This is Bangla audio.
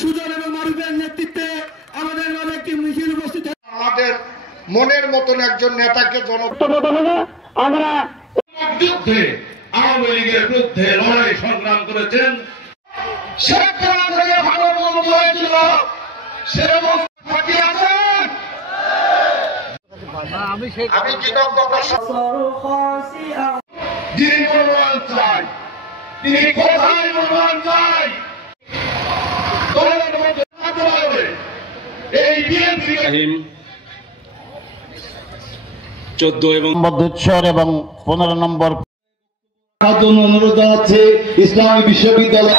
সুজন এবং মারুফের নেতৃত্বে আমাদের মাঝে একটি মিছিল উপস্থিত। আমাদের মনের মতন একজন নেতাকে আমরা যুদ্ধে আওয়ামী লীগের বিরুদ্ধে লড়াই সংগ্রাম করেছেন। ভালো বন্ধু হয়েছিল সেরকম আমি কৃতজ্ঞতা যিনি মনোনয়ন চাই তিনি কোথায় মনোনয়ন চাই এই বিএনপি 14 এবং মধ্যুৎসর এবং 15 নম্বর অনুরোধ জানাচ্ছে ইসলামী বিশ্ববিদ্যালয়